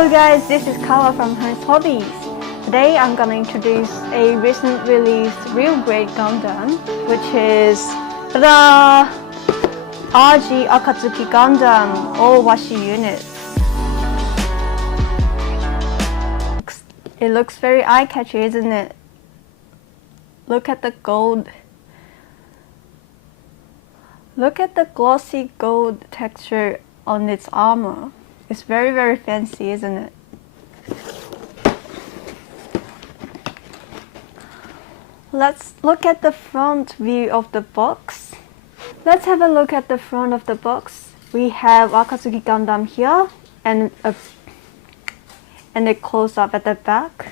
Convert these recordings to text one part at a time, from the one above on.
Hello guys, this is Kawa from Hearns Hobbies. Today I'm gonna introduce a recent released real grade Gundam, which is the RG Akatsuki Gundam Oowashi unit. It looks very eye-catchy, isn't it? Look at the gold. Look at the glossy gold texture on its armor. It's very fancy, isn't it? Let's look at the front view of the box. Let's have a look at the front of the box. We have Akatsuki Gundam here and a close-up at the back.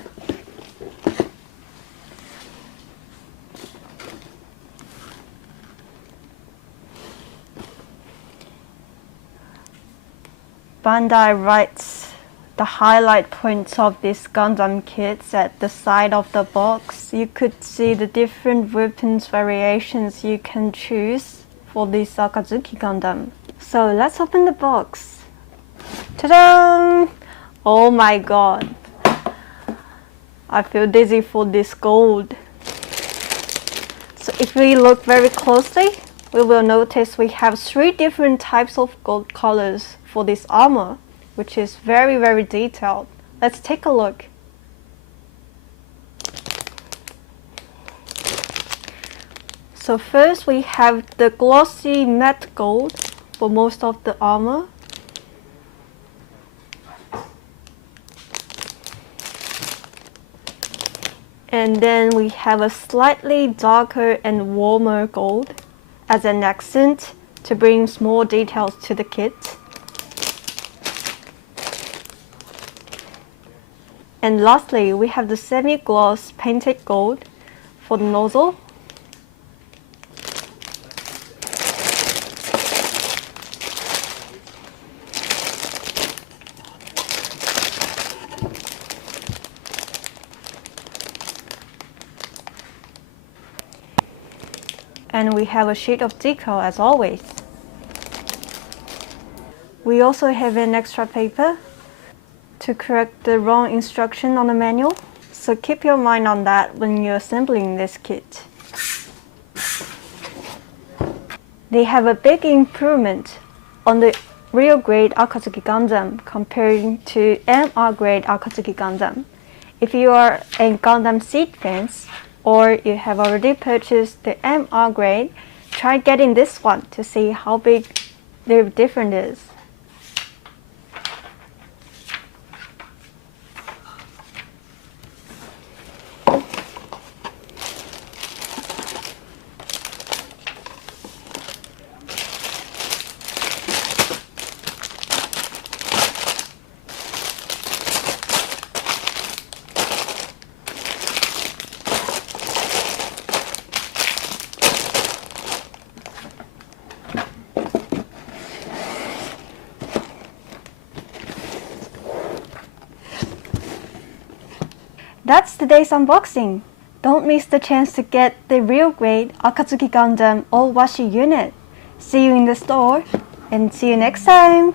Bandai writes the highlight points of this Gundam kits at the side of the box. You could see the different weapons variations you can choose for this Akatsuki Gundam. So let's open the box. Ta-da! Oh my god. I feel dizzy for this gold. So if we look very closely, we will notice we have 3 different types of gold colors for this armor, which is very detailed. Let's take a look. So first we have the glossy matte gold for most of the armor. And then we have a slightly darker and warmer gold as an accent to bring more details to the kit. And lastly, we have the semi-gloss painted gold for the nozzle. And we have a sheet of decal as always. We also have an extra paper to correct the wrong instruction on the manual, so keep your mind on that when you're assembling this kit. They have a big improvement on the real grade Akatsuki Gundam compared to MR grade Akatsuki Gundam. If you are a Gundam SEED fans, or you have already purchased the MR grade, try getting this one to see how big the difference is. That's today's unboxing. Don't miss the chance to get the real grade Akatsuki Gundam Oowashi unit. See you in the store and see you next time!